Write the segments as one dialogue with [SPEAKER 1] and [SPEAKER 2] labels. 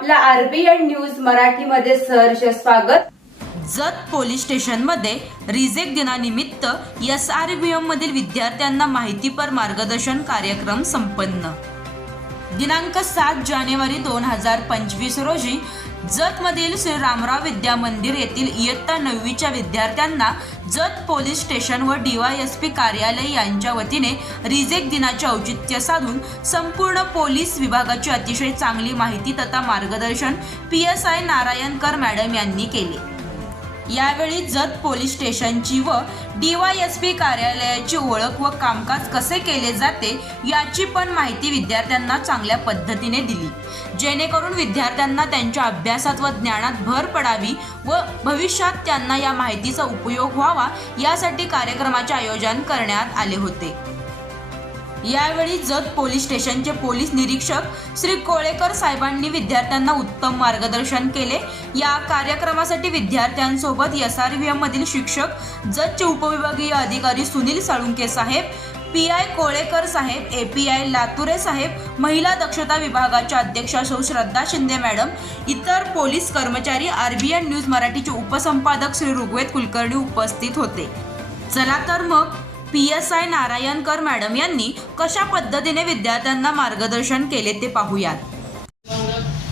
[SPEAKER 1] नमस्कार RBN news मराठीमध्ये सहर्ष स्वागत.
[SPEAKER 2] जत पोलीस स्टेशनमध्ये रिजेक्ट दिनानिमित्त एस आर बी एममधील विद्यार्थ्यांना माहितीपर मार्गदर्शन कार्यक्रम संपन्न. दिनांक सात जानेवारी दोन हजार पंचवीस रोजी जतमधील श्री रामराव विद्या मंदिर येथील इयत्ता नववीच्या विद्यार्थ्यांना जत पोलीस स्टेशन व डीवायएसपी कार्यालय यांच्या वतीने रिजेक्ट दिनाचे औचित्य साधून संपूर्ण पोलीस विभागाची अतिशय चांगली माहिती तथा मार्गदर्शन P S I Narayankar madam यांनी केले. यावेळी जत पोलीस स्टेशनची व डीवायएसपी कार्यालयाची ओळख व कामकाज कसे केले जाते याची पण माहिती विद्यार्थ्यांना चांगल्या पद्धतीने दिली. जेणेकरून विद्यार्थ्यांना त्यांच्या अभ्यासात व ज्ञानात भर पडावी व भविष्यात त्यांना या माहितीचा उपयोग व्हावा यासाठी कार्यक्रमाचे आयोजन करण्यात आले होते. यावेळी जत पोलीस स्टेशनचे पोलीस निरीक्षक श्री कोळेकर साहेबांनी विद्यार्थ्यांना उत्तम मार्गदर्शन केले. या कार्यक्रमासाठी विद्यार्थ्यांसोबत एस आर व्ही मधील शिक्षक जतचे उपविभागीय अधिकारी सुनील साळुंके साहेब पी आय कोळेकर साहेब ए पी आय. लातुरे साहेब महिला दक्षता विभागाच्या अध्यक्षा सौ श्रद्धा शिंदे मॅडम इतर पोलीस कर्मचारी आर बी एन न्यूज मराठीचे उपसंपादक श्री ऋग्वेद कुलकर्णी उपस्थित होते. चला तर मग P S I Narayankar madam यांनी कशा पद्धतीने विद्यार्थ्यांना मार्गदर्शन केले ते पाहूयात.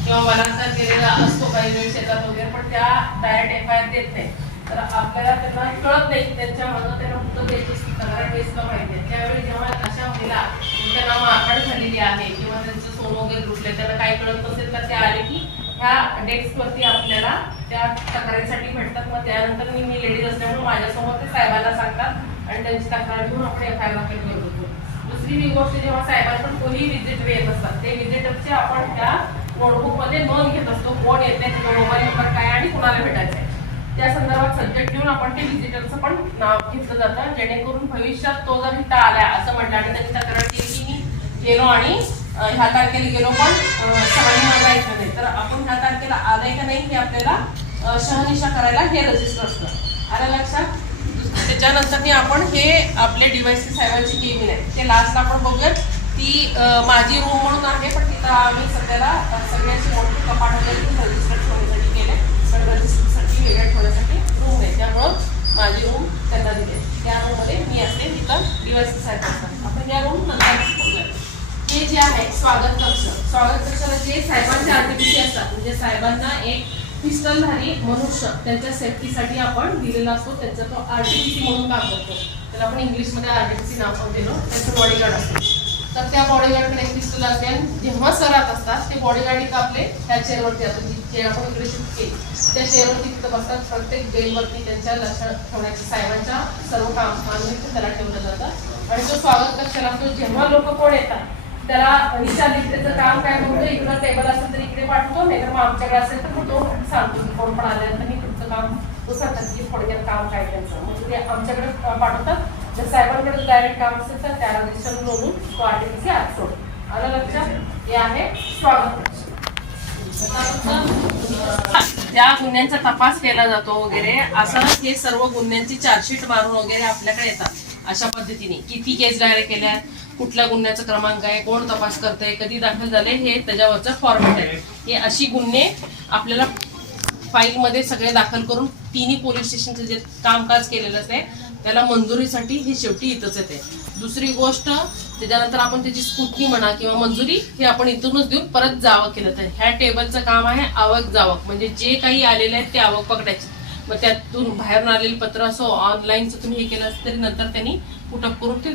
[SPEAKER 3] किंवा बलात्कार गेलेला असतो काही वेळेस शेतात वगैरे पण त्या डायरेक्ट एफ आय आर देत नाही. तर आपल्याला त्यांना कळत नाही त्यांच्या मनात त्यांना कुठं द्यायची तक्रार बेसला पाहिजे त्यावेळी जेव्हा अशा महिला त्यांना मारहाण झालेली आहे किंवा त्यांचं सोनं वगैरे लुटले त्यांना काही कळत नसेल तर ते आले की ह्या डेस्कवरती आपल्याला त्या तक्रारीसाठी भेटतात. मग त्यानंतर मी मी लेडीज असल्यामुळे माझ्यासमोर ते साहेबाला सांगतात आणि त्यांची तक्रार घेऊन आपण एफ आय आर दाखल करत होतो. दुसरी ही गोष्ट जेव्हा सायबरकडून कोणी विजिट येत असतात ते विजिटरचे आपण त्या नोटबुकमध्ये नोंद घेत असतो कोण येते मोबाईल नंबर काय आणि कोणाला भेटायचं आहे त्या संदर्भात सब्जेक्ट घेऊन आपण ते विजिटरचं पण नाव घेतलं जातं जेणेकरून भविष्यात तो जर इथं आला असं म्हटलं आणि त्यांनी तक्रार केली की मी गेलो आणि ह्या तारखेला गेलो पण अं, शहाणी मागायचं नाही तर आपण ह्या तारखेला आलंय का नाही हे आपल्याला शहानिशा करायला हे रजिस्टर असतं. आलं लक्षात? त्याच्यानंतर आपण हे आपले डिव्हायसेस साहेबांची केबिन आहे ते लास्टला आपण बघूयात. ती माझी रूम म्हणून आहे पण तिथं आम्ही सध्याला सगळ्याची सगळ्यांची मोठी कपाट वगैरे रजिस्टर ठेवण्यासाठी केले पण रजिस्टरसाठी वेगळ्या ठेवण्यासाठी रूम नाही. त्यामुळं माझी रूम त्यांना दिली त्या रूममध्ये मी असते तिथं डिव्हायसेस साहेब असतात आपण या रूम नंतर बघूयात. हे जे आहे स्वागत कक्ष. स्वागत कक्षाला जे साहेबांचे आरटीपीसी असतात म्हणजे साहेबांना एक पिस्टलधारी मनुष्य त्यांच्या सेफ्टीसाठी आपण दिलेला असतो. त्यांचा तो आरटीपीसी म्हणून काम करतो. त्याला आपण इंग्लिशमध्ये आरटीपीसी नाव दिलो दिलं त्यांचं बॉडीगार्ड असतो. तर त्या बॉडीगार्डकडे एक पिस्टल असते जेव्हा सरात असतात ते बॉडीगार्ड इथं आपले त्या चेअरवरती आपण जी चेअर आपण इकडे शिफ्ट केली त्या चेअरवरती तिथं बसतात. प्रत्येक बेलवरती त्यांच्या लक्षात ठेवण्याची साहेबांच्या सर्व काम मानवी त्याला ठेवलं जातं. आणि तो स्वागत कक्षाला असतो. जेव्हा लोक कोण येतात त्याला विचारली त्याचं काम काय म्हणतो इकडं टेबल असेल तर इकडे पाठवतो नाही तर मग आमच्याकडे असेल तर मग तो सांगतो की कोण पण आल्यानंतर मी तुमचं काम तो सांगतात की थोडक्यात काम काय त्यांचं. मग ते आमच्याकडे पाठवतात. जर साहेबांकडे डायरेक्ट काम असेल तर त्याला रजिस्टर बोलून तो आर्टिफिसी आत सोड. आलं लक्षात? हे आहे स्वागत. त्या गुन्ह्यांचा तपास केला जातो वगैरे. असं हे सर्व गुन्ह्यांची चार्जशीट मारून वगैरे आपल्याकडे येतात अशा पद्धतीने. किती केस डायरेक्ट केल्या कुठल्या गुन्ह्याचा क्रमांक आहे कोण तपास करतंय कधी दाखल झाले हे त्याच्यावरचं फॉर्मॅट आहे. हे अशी गुन्हे आपल्याला फाईलमध्ये सगळे दाखल करून तिन्ही पोलीस स्टेशनचं जे कामकाज केलेलं असते त्याला मंजुरीसाठी हे शेवटी इथंच येते दुसरी गोष्ट त्याच्यानंतर आपण त्याची स्कुटनी म्हणा किंवा मंजुरी हे आपण इथूनच देऊन परत जावं केलं तर. ह्या टेबलचं काम आहे आवक जावक म्हणजे जे काही आलेले आहेत ते आवक पकडायचे. मग त्यातून बाहेरून आलेली पत्र असो ऑनलाईनचं तुम्ही हे केलं असं तरी नंतर त्यांनी पुटअप करून ते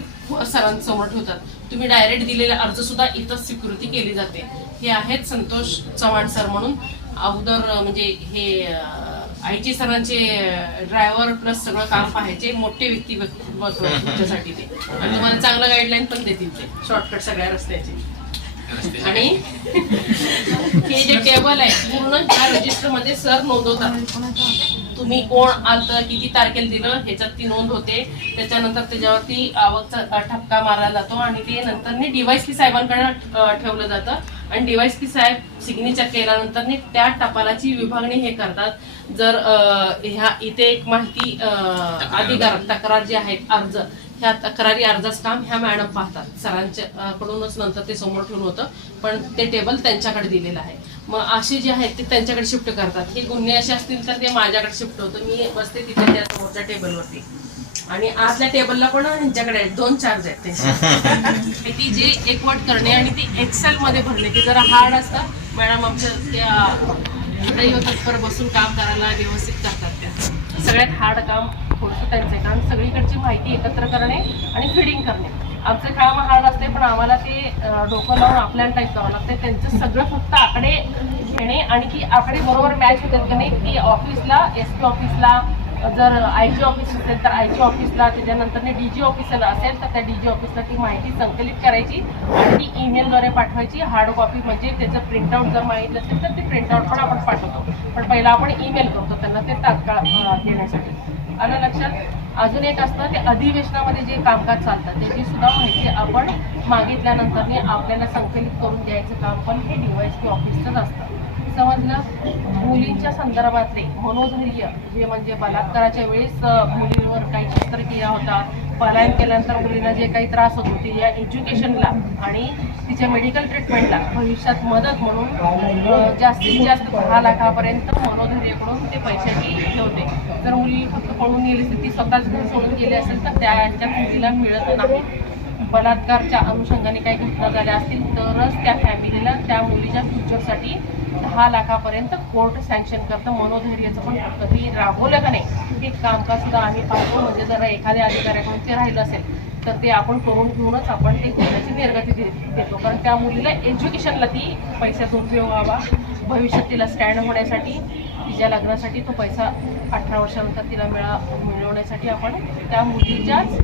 [SPEAKER 3] सरांसमोर ठेवतात. तुम्ही डायरेक्ट दिलेला अर्ज सुद्धा इथंच सिक्युरिटी केली जाते. हे आहेत संतोष चव्हाण सर म्हणून. अगोदर म्हणजे हे आय टी सरांचे ड्रायव्हर प्लस सगळं काम पाहायचे मोठे व्यक्ती तुमच्यासाठी ते. आणि तुम्हाला चांगलं गाईडलाईन पण देतील ते शॉर्टकट सगळ्या रस्त्याचे. आणि हे जे टेबल आहे पूर्ण त्या रजिस्टरमध्ये सर नोंदवतात. तुम्ही कोण आलतं किती तारखेला दिलं ह्याच्यात ती नोंद होते. त्याच्यानंतर त्याच्यावरती आवकचा ठपका मारला जातो आणि ते नंतर डिवाइस पी साहेबांकडे ठेवलं जातं. आणि डिवाइस पी साहेब सिग्नेचर केल्यानंतर त्या टपालाची विभागणी हे करतात. जर ह्या इथे एक माहिती अधिकार तक्रार जी आहेत अर्ज ह्या तक्रारी अर्जाचं काम ह्या मॅडम पाहतात. सरांच्या कडूनच नंतर ते समोर ठेवून होतं पण ते टेबल त्यांच्याकडे दिलेलं आहे. मग असे जे आहेत ते त्यांच्याकडे शिफ्ट करतात. हे गुन्हे असे असतील तर ते माझ्याकडे शिफ्ट होतं. मी बसते तिथे त्या समोरच्या टेबलवरती. आणि आतल्या टेबलला पण ह्यांच्याकडे दोन चार्ज आहेत त्यांचे ती जे एकवट करणे आणि ती एक्सेल मध्ये भरणे ते जरा हार्ड असतात मॅडम आमच्या त्या बसून काम करायला व्यवस्थित करतात त्या. सगळ्यात हार्ड काम थोडंसं त्यांचं आहे. कारण सगळीकडची माहिती एकत्र करणे आणि फिडिंग करणे. आमचे काम महाग असते पण आम्हाला ते डोकं लावून आपल्याला टाईप करावं लागते. त्यांचं सगळं फक्त आकडे घेणे आणि ती आकडे बरोबर मॅच होतात की नाही ती ऑफिसला एस पी ऑफिसला जर आय जी ऑफिस असेल तर आय जी ऑफिसला त्याच्यानंतर डी जी ऑफिसला असेल तर त्या डी जी ऑफिसला ती माहिती संकलित करायची आणि ती ईमेलद्वारे पाठवायची. हार्ड कॉपी म्हणजे त्याचं प्रिंटआउट जर मागितलं असेल तर ते प्रिंटआउट पण आपण पाठवतो. पण पहिला आपण ईमेल करतो त्यांना ते तात्काळ देण्यासाठी. आलं लक्षात अजून एक असतं ते अधिवेशनामध्ये जे कामकाज चालतं त्याची सुद्धा माहिती आपण मागितल्यानंतर आपल्याला संकलित करून द्यायचं काम पण हे डीवायसपी ऑफिसचंच असतं. समजलं? मुलींच्या संदर्भातले मनोधैर्य जे म्हणजे बलात्काराच्या वेळेस मुलींवर काही शस्त्रक्रिया होतात पलायन केल्यानंतर मुलींना जे काही त्रास होत होते या एज्युकेशनला आणि तिच्या मेडिकल ट्रीटमेंटला भविष्यात मदत म्हणून जास्तीत जास्त दहा लाखापर्यंत मनोधैर्यकडून ते पैशाची ठेवते जर मुली फक्त पळून गेली असेल ती स्वतःच घर सोडून गेली असेल तर त्याच्या मुलीला मिळत नाही. बलात्कारच्या अनुषंगाने काही घटना झाल्या असतील तरच त्या फॅमिलीला त्या मुलीच्या फ्युचरसाठी दहा लाखापर्यंत कोर्ट सँक्शन करतं. मनोधैर्याचं पण कधी राबवलं का नाही ते कामकाज सुद्धा आम्ही पाहतो. म्हणजे जर एखाद्या अधिकाऱ्याकडून ते राहिलं असेल तर ते आपण करून घेऊनच आपण ते घेण्याची निर्गती देतो. कारण त्या मुलीला एज्युकेशनला ती पैशाचा उपयोग व्हावा भविष्यात तिला स्टँड होण्यासाठी तिच्या लग्नासाठी तो पैसा अठरा वर्षानंतर तिला मिळा मिळवण्यासाठी आपण त्या मुलीच्याच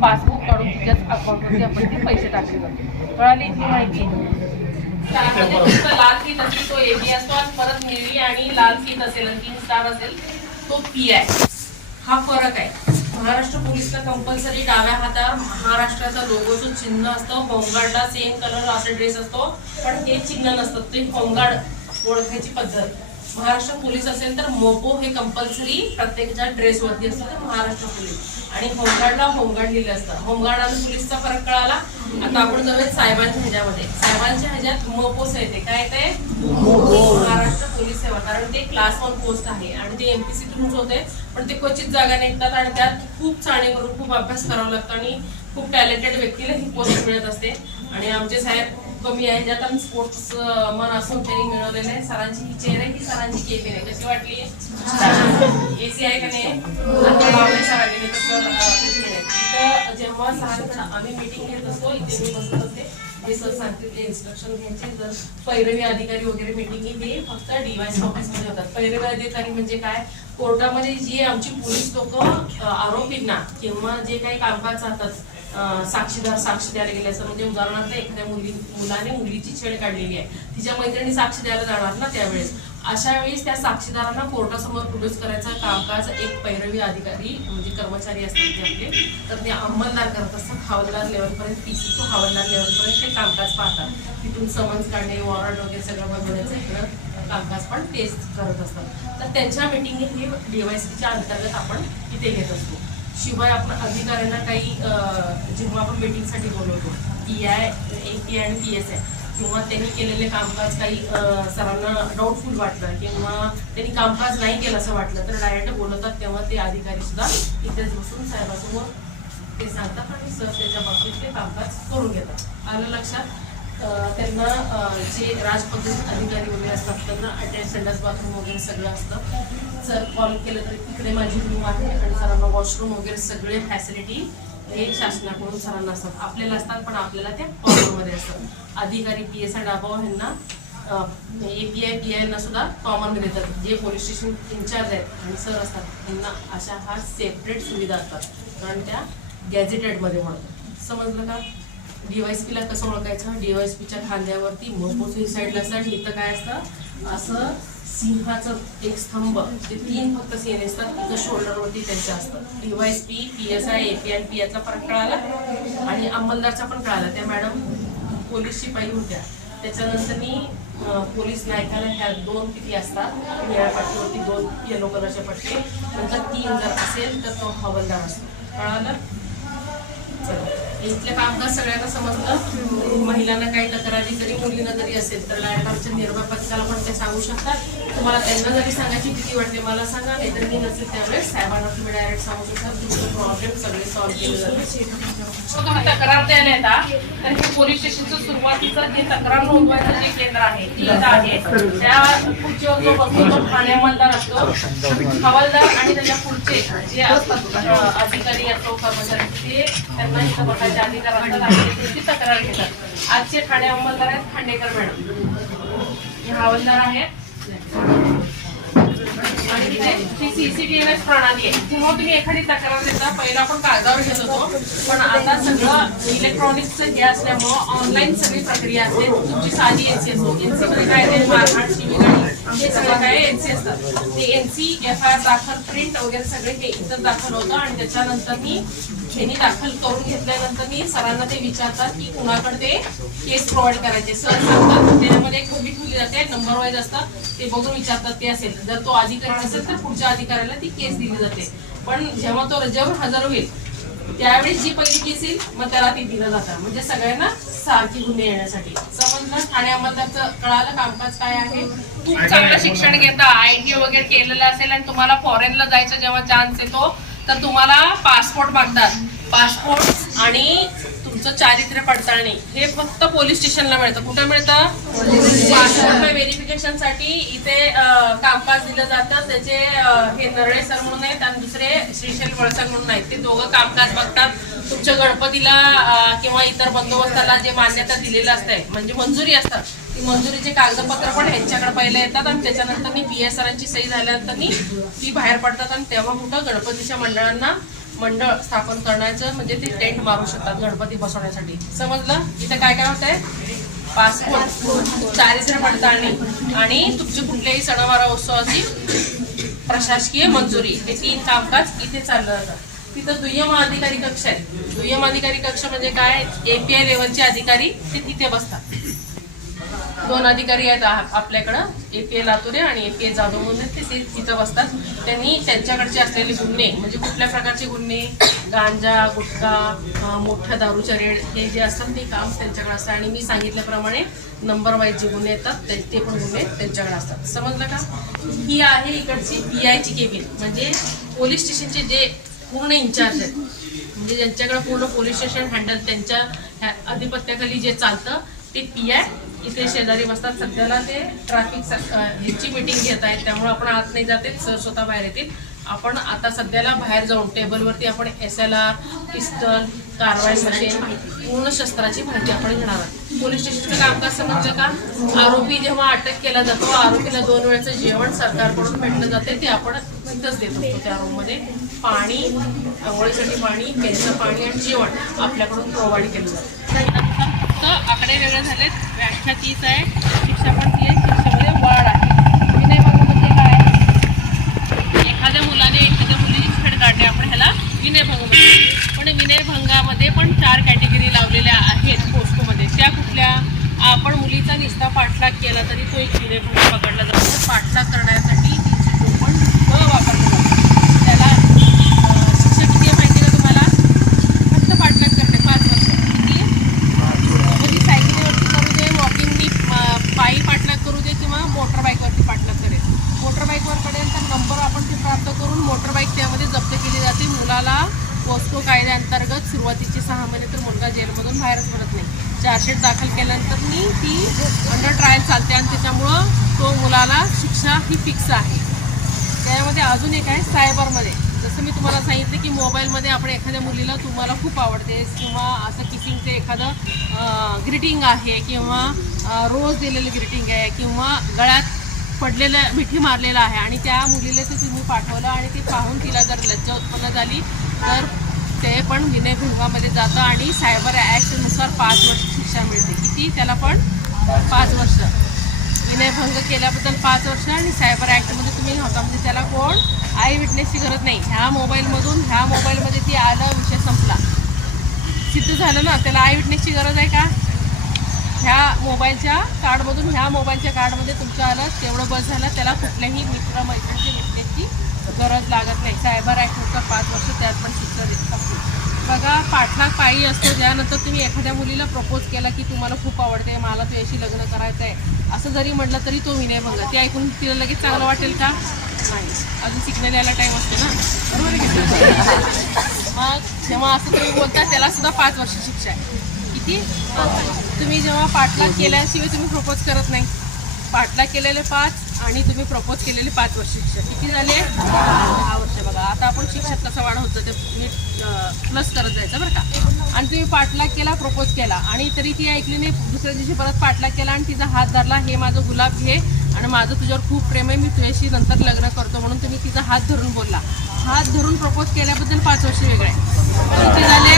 [SPEAKER 3] पासबुक काढून तिच्याच अकाउंटवरती आपण ते पैसे टाकले जातो कळाली ती माहिती म्हणजे फक्त लाल असेल तो एबी असतो आणि परत निळी आणि लाल फीत असेल आणि तीन स्टार असेल तो पी आहे. हा फरक आहे. महाराष्ट्र पोलीसला कंपल्सरी डाव्या हातावर महाराष्ट्राचा लोगोचं चिन्ह असतं. होमगार्डला सेम कलर असा ड्रेस असतो. पण हे चिन्ह नसतं. ते होमगार्ड ओळखायची पद्धत. महाराष्ट्र पोलीस असेल तर मोपो हे कंपल्सरी प्रत्येकाच्या ड्रेसवरती असतं. ते महाराष्ट्र पोलीस. आणि होमगार्डला होमगार्ड लिहिलं असतं. होमगार्ड आणि पोलीसचा फरक कळाला. आता आपण जाऊयात साहेबांच्या ह्याच्यामध्ये. साहेबांच्या ह्याच्यात मोपोस येते काय ते? महाराष्ट्र पोलीस सेवा. कारण ते क्लास वन पोस्ट आहे आणि ते एमपीसी थ्रूच होते. पण ते क्वचित जागा निघतात आणि त्यात खूप चाणे करून खूप अभ्यास करावा लागतो आणि खूप टॅलेंटेड व्यक्तीला ही पोस्ट मिळत असते. आणि आमचे साहेब कमी आहे. ज्यात आम्ही स्पोर्ट्स मन असून त्यांनी मिळवलेले आहे. सरांची ही चेअर आहे की सरांची केबिन आहे. कशी वाटली? एसी आहे का नाही? जेव्हा सरांकडे आम्ही मीटिंग घेत असतो इथे मी बसत असते. जे सर सांगतील ते इन्स्ट्रक्शन घ्यायचे. जर पैरवी अधिकारी वगैरे मीटिंग हे फक्त डिवाइस ऑफिसमध्ये होतात. पैरवी अधिकारी म्हणजे काय? कोर्टामध्ये जी आमची पोलीस लोक आरोपींना किंवा जे काही कामकाज चालतात अं, साक्षीदार साक्ष द्यायला गेले असं म्हणजे उदाहरणार्थ एखाद्या मुली मुलाने मुलीची छेड काढलेली आहे. तिच्या मैत्रिणी साक्ष द्यायला जाणार ना त्यावेळेस? अशा वेळेस त्या साक्षीदारांना कोर्टासमोर प्रोड्यूस करायचा कामकाज एक पैरवी अधिकारी म्हणजे कर्मचारी असतात ते आपले. तर ते अंमलदार करत असतात हवालदार लेवलपर्यंत पी सी टू हवालदार लेवलपर्यंत ते कामकाज पाहतात. तिथून समन्स काढणे वॉरंट वगैरे सगळं बनवण्याचं इकडं कामकाज पण तेच करत असतात. तर त्यांच्या मिटिंग हे डीवायसीच्या अंतर्गत आपण इथे घेत असतो. शिवाय आपण अधिकाऱ्यांना काही जेव्हा आपण मीटिंगसाठी बोलवतो पी आय ए पी आणि पी एस आय किंवा त्यांनी केलेले कामकाज काही अं, सरांना डाऊटफुल वाटलं किंवा त्यांनी कामकाज नाही केलं असं वाटलं तर डायरेक्ट बोलवतात तेव्हा ते अधिकारी सुद्धा इथेच बसून साहेबासमोर ते सांगतात आणि सर त्याच्या बाबतीत ते कामकाज करून घेतात. आलं लक्षात? त्यांना जे राजपत्रित अधिकारी वगैरे असतात त्यांना अटॅच संडास बाथरूम वगैरे सगळं असतं. सर कॉल केलं तरी तिकडे माझी रूम आहे आणि सरांना वॉशरूम वगैरे सगळे फॅसिलिटी हे शासनाकडून सरांना असतात. आपल्याला असतात पण आपल्याला त्या कॉमनमध्ये असतात. अधिकारी पी एस आय डाबाव यांना ए पी आय पी आयना सुद्धा कॉमनमध्ये येतात जे पोलीस स्टेशन इन्चार्ज आहेत आणि सर असतात त्यांना अशा हा सेपरेट सुविधा असतात. कारण त्या गॅझेटेडमध्ये म्हणतात समजलं का? डीवायसपीला कसं ओळखायचं? डीवायसपीच्या खांद्यावरती मोपोची साईडला असतात इथं काय असतं? असं सिंहाचं एक स्तंभ ते तीन फक्त सीन असतात तिथं शोल्डरवरती त्यांचं असतं. DYSP P P S I A P आणि पी एचा फरक कळाला? आणि अंमलदारचा पण कळाला. त्या मॅडम पोलीस शिपाई होत्या. त्याच्यानंतर मी पोलीस नायकाला ह्या दोन किती असतात? निळ्या पट्टीवरती दोन येलो कलरचे पट्टे. नंतर तीन जर असेल तर तो हवालदार असतो. कळालं? इथलं कामकाज सगळ्यांना समजलं महिलांना काही तक्रारी जरी मुलींना जरी असेल तर लायटांच्या निर्भय पथकाला पण ते सांगू शकतात. तुम्हाला त्यांना जरी सांगायची भीती वाटते मला सांगा नाही तर मी नसेल त्यावेळेस साहेबांना तुम्ही डायरेक्ट सांगू शकता तुमचे प्रॉब्लेम सगळे सॉल्व्ह केले जातात तुम्ही तक्रार द्यायला येता तर हे पोलीस स्टेशनचं सुरुवातीचं जे तक्रार नोंदवायचं जे केंद्र आहे त्या खुर्चीवर जो बसतो तो ठाणे अंमलदार असतो. हवालदार आणि त्याच्या पुढचे जे असतात अधिकारी असो कर्मचारी ते त्यांना इथं बसायचे अधिकार असतात आणि तक्रार घेतात. आजचे ठाणे अंमलदार आहेत खांडेकर मॅडम. हवालदार आहेत. आणि तिथे ती सीसीटीव्ही प्रणाली आहे. जेव्हा तुम्ही एखादी तक्रार देता पहिला आपण कागदावर घेत होतो. पण आता सगळं इलेक्ट्रॉनिक्सचं हे असल्यामुळं ऑनलाईन सगळी प्रक्रिया असते. तुमची साधी एनसी असतो एनसी मध्ये काय ते मारहाण शिवीगाळी हे सगळं काय एनसी असतात ते एनसी एफ आय आर दाखल प्रिंट वगैरे सगळे हे इथं दाखल होतं आणि त्याच्यानंतर मी त्यांनी दाखल करून घेतल्यानंतर मी सरांना ते विचारतात की कुणाकडे ते केस प्रोव्हाइड करायचे. सर सांगतात त्याच्यामध्ये एक खोली ठेवली जाते नंबर वाईज असतात ते बघून विचारतात ते असेल. जर तो अधिकारी असेल तर पुढच्या अधिकाऱ्याला ती केस दिली जाते. पण जेव्हा तो रजेवर हजर होईल त्यावेळेस जी पहिली केस येईल मग त्याला ती दिलं जातं. म्हणजे सगळ्यांना सारखी गुन्हे येण्यासाठी. समजलं ठाणे अंमलदारचं कळालं कामकाज काय आहे? खूप चांगलं शिक्षण घेता आय टी वगैरे केलेलं असेल आणि तुम्हाला फॉरेनला जायचा जेव्हा चान्स येतो तर तुम्हाला पासपोर्ट मागतात. पासपोर्ट आणि तुमचं चारित्र्य पडताळणी हे फक्त पोलीस स्टेशनला मिळतं. कुठे मिळतं? पासपोर्ट व्हेरिफिकेशनसाठी इथे कामकाज दिलं जातं. त्याचे हे नरळे सर म्हणून आहेत आणि दुसरे श्रीशैल वळसर म्हणून आहेत. ते दोघं कामकाज बघतात. तुमच्या गणपतीला किंवा इतर बंदोबस्ताला जे मान्यता दिलेलं असते म्हणजे मंजुरी असतात. ती मंजुरीचे कागदपत्र पण ह्यांच्याकडे पहिले येतात आणि त्याच्यानंतर पी एस सरांची सही झाल्यानंतर ती बाहेर पडतात आणि तेव्हा कुठं गणपतीच्या मंडळांना मंडळ स्थापन करण्याचं म्हणजे ते टेंट मारू शकतात गणपती बसवण्यासाठी. समजलं? इथं काय काय होत आहे पासपोर्ट चारित्र्य पडताळणी आणि तुमची कुठल्याही सणावारा उत्सवाची प्रशासकीय मंजुरी. हे तीन कामकाज इथे चाललं जातं. तिथं दुय्यम अधिकारी कक्ष आहे दुय्यम अधिकारी कक्ष म्हणजे काय? एपीआय लेवलचे अधिकारी ते तिथे बसतात. दोन अधिकारी आहेत आ- आपल्याकडं ए लातुरे आणि ए पी ए जाधव म्हणून ते तिथं बसतात. त्यांनी त्यांच्याकडचे असलेले गुन्हे म्हणजे कुठल्या प्रकारचे गुन्हे गांजा गुटखा मोठ्या दारूच्या रेड हे जे असतात ते काम त्यांच्याकडे असतं. आणि मी सांगितल्याप्रमाणे नंबर वाईज जे गुन्हे येतात ते ते पण गुन्हे त्यांच्याकडे असतात. समजलं का? ही आहे इकडची पी आयची केबिन. म्हणजे पोलीस स्टेशनचे जे पूर्ण इन्चार्ज आहेत म्हणजे ज्यांच्याकडे पूर्ण पोलीस स्टेशन हँडल त्यांच्या ह्या आधिपत्याखाली जे चालतं ते पी आय इथे शेजारी बसतात. सध्याला ते ट्रॅफिक ह्याची मिटिंग घेत आहेत. त्यामुळे आपण आत नाही जाते सर स्वतः बाहेर येतील. आपण आता सध्याला बाहेर जाऊन टेबलवरती आपण एस एल आर पिस्टल कारवाई मशीन पूर्ण शस्त्राची माहिती आपण घेणार आहोत. पोलीस स्टेशनचं कामकाज समजलं का? आरोपी जेव्हा अटक केला जातो आरोपीला दोन वेळचं जेवण सरकारकडून भेटलं जाते ते आपण तिथंच देत असतो त्या रूममध्ये. पाणी आंघोळीसाठी पाणी प्यायचं पाणी आणि जेवण आपल्याकडून प्रोव्हाइड केलं जातं. आकडे वेगळे झालेत. व्याख्या तीच आहे. शिक्षा पण ती आहे. शिक्षेमध्ये वाढ आहे. विनयभंग म्हणजे काय? एखाद्या मुलाने एखाद्या मुलीची छेड काढणे आपण ह्याला विनयभंग म्हणतो. पण विनयभंगामध्ये पण चार कॅटेगरी लावलेल्या आहेत पोस्टमध्ये. त्या कुठल्या? आपण मुलीचा निस्ता पाठलाग केला तरी तो एक विनयभंग पकडला जातो. पाठलाग करण्यासाठी तीनशे चोपन्न ब वापरला जातो त्याला अं, शिक्षा किती आहे माहिती आहे का तुम्हाला फक्त पाठलाग करणे पाच वर्ष किती म्हणजे सायकलीवरती करू दे वॉकिंगनी पायी पाठलाग करू दे किंवा मोटर बाईकवरती पाठलाग करेल मोटर बाईकवर पडेल तर नंबर आपण ते प्राप्त करून मोटर बाईक त्यामध्ये जप्त केली जाते मुलाला पोस्को कायद्याअंतर्गत सुरुवातीचे सहा महिने तर मुलगा जेलमधून बाहेरच पडत नाही. चार्जशीट दाखल केल्यानंतर मी ती अंडर ट्रायल चालते आणि त्याच्यामुळं तो मुलाला शिक्षा ही फिक्स आहे. त्यामध्ये अजून एक आहे सायबरमध्ये. जसं मी तुम्हाला सांगितलं की मोबाईलमध्ये आपण एखाद्या मुलीला तुम्हाला खूप आवडते किंवा असं किसिंगचं एखादं ग्रिटिंग आहे किंवा रोज दिलेलं ग्रिटिंग आहे किंवा गळ्यात पडलेलं मिठी मारलेलं आहे. आणि त्या मुलीला ते तुम्ही पाठवलं आणि ते पाहून तिला जर लज्जा उत्पन्न झाली तर ते पण विनयभंगामध्ये जातं आणि सायबर ॲक्टनुसार पाच वर्ष शिक्षा मिळते. किती? त्याला पण पाच वर्ष. विनयभंग केल्याबद्दल पाच वर्ष आणि सायबर ॲक्टमध्ये तुम्ही होता म्हणजे त्याला कोण? आई विटनेसची गरज नाही. ह्या मोबाईलमधून ह्या मोबाईलमध्ये ती आलं विषय संपला. सिद्ध झालं ना? त्याला आई विटनेसची गरज आहे का? ह्या मोबाईलच्या कार्डमधून ह्या मोबाईलच्या कार्डमध्ये तुमचं आलं तेवढं बस झालं त्याला कुठल्याही मित्र मैत्रिणीची विटनेसची गरज लागत नाही. सायबर ॲक्टनुसार पाच वर्ष त्यात पण शिक्षा देत असते बघा पाठलाग पायी असतो ज्यानंतर तुम्ही एखाद्या मुलीला प्रपोज केला की तुम्हाला खूप आवडते मला तुझ्याशी लग्न करायचं आहे असं जरी म्हटलं तरी तो विनयभंग ते ऐकून तिला लगेच चांगलं वाटेल का? नाही. अजून शिकण्याला यायला टाईम असते ना? बरोबर? मग जेव्हा असं तुम्ही बोलता त्याला सुद्धा पाच वर्ष शिक्षा आहे. की तुम्ही जेव्हा पाठलाग केल्याशिवाय तुम्ही प्रपोज करत नाही. पाठलाग केलेले पाच आणि तुम्ही प्रपोज केलेले पाच वर्ष शिक्षक. किती झाले? दहा वर्ष बघा. आता आपण शिक्षक कसं वाढवतो ते मी प्लस करत जायचं बरं का. आणि तुम्ही पाठलाग केला प्रपोज केला. आणि तरी ती ऐकली नाही दुसऱ्या दिवशी परत पाठलाग केला आणि तिचा हात धरला हे माझं गुलाब घे आणि माझं तुझ्यावर खूप प्रेम आहे मी तुझ्याशी नंतर लग्न करतो. म्हणून तुम्ही तिचा हात धरून बोलला. हात धरून प्रपोज केल्याबद्दल पाच वर्ष वेगळे. आहे किती झाले?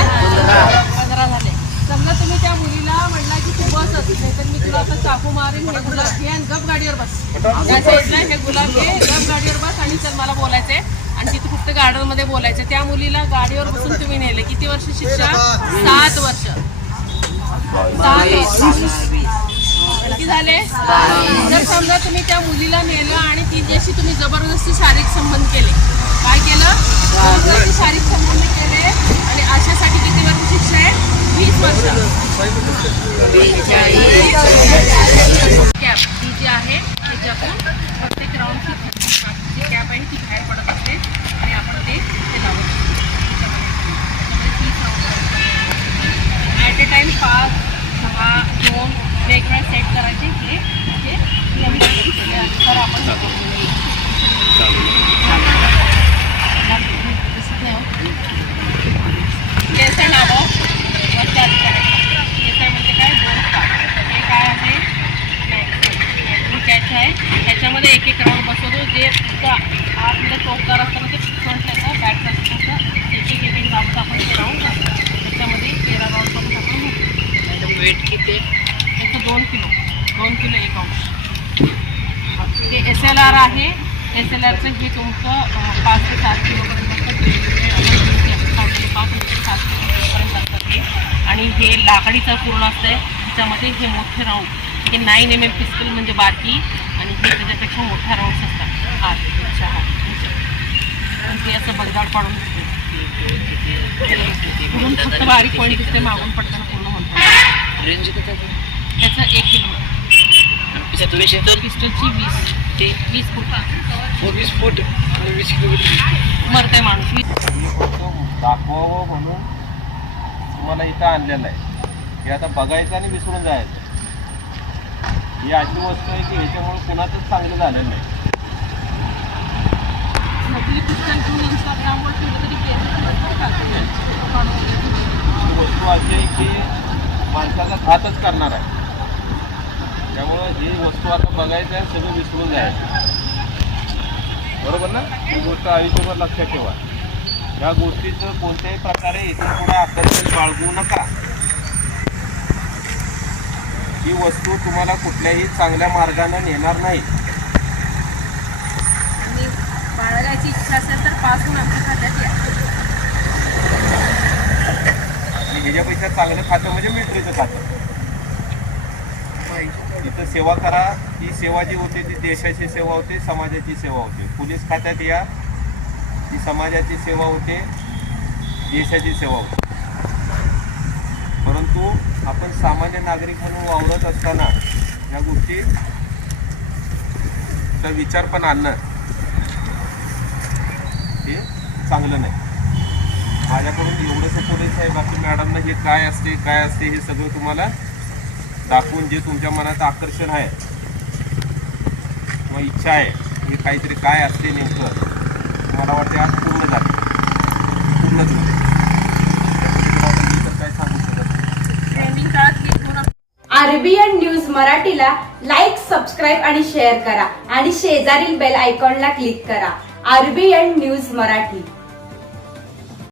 [SPEAKER 3] पंधरा झाले. समजा तुम्ही त्या मुलीला म्हणला की तू बसच नाहीतर मी तुला आता चाकू मारेन हे गुलाब घे आणि गप गाडीवर बस. हे गुलाब घे गप गाडीवर बस आणि चल मला बोलायचंय. आणि तिथे फक्त गार्डनमध्ये बोलायचं त्या मुलीला गाडीवर बसून तुम्ही नेले. किती वर्ष शिक्षा? सात वर्ष. सात वर्ष. किती झाले? जर समजा तुम्ही त्या मुलीला नेलं आणि तिच्याशी तुम्ही जबरदस्ती शारीरिक संबंध केले. काय केलं? जबरदस्ती शारीरिक संबंध केले. आणि अशासाठी किती वर्ष शिक्षा आहे? वीस वर्ष. जी आहे. त्याच्यातून प्रत्येक राऊंडची जी कॅप आहे ती बाहेर पडत असते आणि आपण ते ते लावत असतो. त्याच्यामध्ये तीस राऊंड ॲट ए टाइम पाच सहा दोन वेगवेगळे सेट करायचे हे हे नियमित केले आहे. तर आपण हे करू. केसं लावा वरती आधी करायचं केसं म्हणजे काय दोन पाच हे काय आहे कॅच आहे त्याच्यामध्ये एक एक राऊंड बसवतो जे तुमचं आतमध्ये टोकदार असताना ते फ्रंट येतं बॅक असतं एक एक एक एक राऊंड आपण ते राऊंड त्याच्यामध्ये तेरा राऊंड करून आपण त्याचं दोन किलो दोन किलो एक अंश हे एस एल आर आहे एस एल आरचं हे तुमचं पाच ते सात किलोपर्यंत पाच ते सात किलोपर्यंत असतात हे आणि हे लाकडीचं पूर्ण असतं आहे त्याच्यामध्ये हे मोठे राऊंड हे नाईन एम एम पिस्टल म्हणजे बारकी आणि हे त्याच्यापेक्षा मोठ्या राऊंड्स असतात आठ अच्छा पण ते असं बलगाड पाडून फक्त बारीक पॉईंट दिसते मागून पडताना
[SPEAKER 4] रेंज किती?
[SPEAKER 3] त्याचं एक किलो
[SPEAKER 4] तुम्ही शेतर
[SPEAKER 3] पिस्टलची वीस.
[SPEAKER 4] ते
[SPEAKER 3] वीस फूट.
[SPEAKER 4] वीस फूट आणि वीस किलोमीटर.
[SPEAKER 3] मरते माणूस.
[SPEAKER 5] हे दाखवावं म्हणून तुम्हाला इथं आणलेलं आहे. हे आता बघायचं आणि विसरून जायचं. ही अशी वस्तू आहे की ह्याच्यामुळे कुणाचंच चांगलं झालेलं नाही.
[SPEAKER 3] तरी
[SPEAKER 5] ही वस्तू अशी आहे की माणसाचा घातच करणार आहे. त्यामुळं ही वस्तू आता बघायचं आहे सगळं विसरून जायचं. बरोबर ना? ही गोष्ट आयुष्यभर लक्षात ठेवा. या गोष्टीचं कोणत्याही प्रकारे इथून पुढे आकर्षण बाळगू नका. ही वस्तू तुम्हाला कुठल्याही चांगल्या मार्गाने नेणार नाही.
[SPEAKER 3] आणि बाळगायची इच्छा असेल तर पासून आमच्या खात्यात या.
[SPEAKER 5] त्याच्यापेक्षा चांगलं खातं म्हणजे मिलिटरीचं खातं. इथं सेवा करा. ही सेवा जी होते ती देशाची सेवा होते समाजाची सेवा होते. पोलीस खात्यात या. ही समाजाची सेवा होते देशाची सेवा होते. परंतु आपण सामान्य नागरिक म्हणून वावरत असताना या गोष्टी चा विचार पण आणणं हे चांगलं नाही. माझ्याकडून एवढंसं पोलीस आहे बाकी मॅडमनं हे काय असते काय असते हे सगळं तुम्हाला दाखवून जे तुमच्या मनात आकर्षण आहे. किंवा इच्छा आहे हे काहीतरी काय असते नेमकं मला वाटते आज पूर्ण झाले. पूर्ण झालं.
[SPEAKER 1] आरबीएन न्यूज मराठीला लाईक सबस्क्राईब आणि शेअर करा. आणि शेजारील बेल आयकॉनला क्लिक करा. RBN news Marathi.